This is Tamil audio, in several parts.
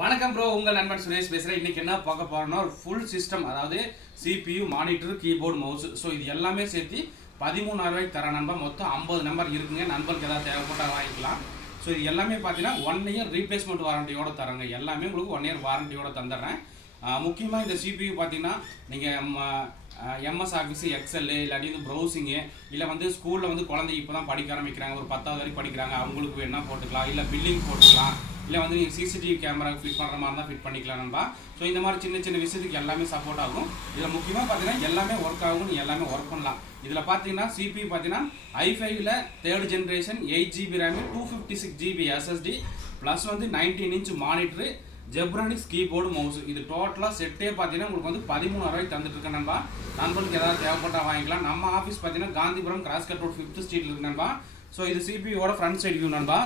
வணக்கம் ப்ரோ, உங்கள் நண்பன் சுரேஷ் பேசுகிறேன். இன்றைக்கி என்ன பார்க்க போகிறோம்னா ஒரு ஃபுல் சிஸ்டம், அதாவது CPU, monitor, keyboard, mouse. So இது எல்லாமே சேர்த்து 13,000 ரூபாய்க்கு தர நண்பா. மொத்தம் 50 நம்பர் இருக்குங்க. நண்பருக்கு ஏதாவது தேவைப்பட்டால் வாங்கிக்கலாம். ஸோ இது எல்லாமே பார்த்தீங்கன்னா 1 இயர் ரீப்ளேஸ்மெண்ட் வாரண்டியோட தரேங்க. எல்லாமே உங்களுக்கு 1 இயர் வாரண்டியோட தந்துடுறேன். முக்கியமாக இந்த CPU பார்த்தீங்கன்னா நீங்கள் MS ஆஃபீஸ், எக்ஸல், இல்லாட்டி இந்த ப்ரௌசிங்கு, இல்லை வந்து ஸ்கூலில் வந்து குழந்தைங்க இப்போ தான் படிக்க ஆரம்பிக்கிறாங்க, ஒரு 10வது வரைக்கும் படிக்கிறாங்க, அவங்களுக்கு வேணா போட்டுக்கலாம். இல்லை பில்லிங் போட்டுக்கலாம், இல்லை வந்து நீங்கள் CCTV கேமரா ஃபிட் பண்ணுற மாதிரி தான் ஃபிட் பண்ணிக்கலாம் நண்பா. ஸோ இந்த மாதிரி சின்ன சின்ன விஷயத்துக்கு எல்லாமே சப்போர்ட் ஆகும். இதில் முக்கியமாக பார்த்தீங்கன்னா எல்லாமே ஒர்க் ஆகும், நீங்கள் எல்லாமே ஒர்க் பண்ணலாம். இதில் பார்த்தீங்கன்னா CPU பார்த்தீங்கன்னா i5ல 3rd generation 8GB RAM, 256 GB SSD, plus வந்து 19 inch monitor, Zebronics keyboard, mouse. இது டோட்டலாக செட்டே பார்த்தீங்கன்னா உங்களுக்கு வந்து 13,000 ரூபாய்க்கு தந்துட்டு இருக்கேன் நண்பா. நண்பர்களுக்கு ஏதாவது தேவைப்பட்டால் வாங்கிக்கலாம். நம்ம ஆஃபீஸ் பார்த்தீங்கன்னா காந்திபுரம் கிராஸ்கட் ரோட் 5th ஸ்ட்ரீட்டில் இருக்கு நண்பா. ஸோ இது CPUவோட ஃப்ரண்ட் சைடு வியூ நண்பா.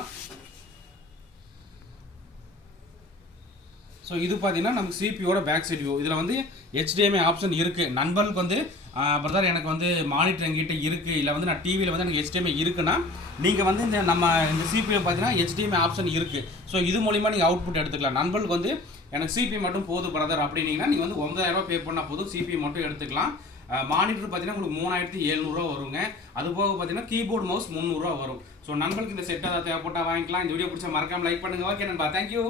ஸோ இது பார்த்தீங்கன்னா நமக்கு CPUவோட பேக் சைட் வியூ. இதில் வந்து HDMI ஆப்ஷன் இருக்குது. நண்பர்களுக்கு வந்து பிரதர் எனக்கு வந்து மானிட்டர் எங்கிட்ட இருக்குது, இல்லை வந்து நான் டிவியில் வந்து எனக்கு HDMI இருக்குன்னா நீங்கள் வந்து இந்த CPU பார்த்தீங்கன்னா HDMI ஆப்ஷன் இருக்குது. ஸோ இது மூலிமா நீங்கள் அவுட்புட் எடுத்துக்கலாம். நண்பர்களுக்கு வந்து எனக்கு CPU மட்டும் போதும் பிரதர் அப்படின்னீங்கன்னா நீங்கள் வந்து 9,000 ரூபா பே பண்ணால் போதும், CPU மட்டும் எடுத்துக்கலாம். மானிட்டர் பார்த்தீங்கன்னா உங்களுக்கு 3,700 வருங்க. அது போக பார்த்தீங்கன்னா கீபோர்டு, மவுஸ் 300 வரும். ஸோ நண்பர்களுக்கு இந்த செட் ஏதாவது தேவைப்பட்டால் வாங்கிக்கலாம். இந்த வீடியோ பிடிச்சா மறக்காமல் லைக் பண்ணுங்கள். ஓகே நண்பா, தேங்க்யூ.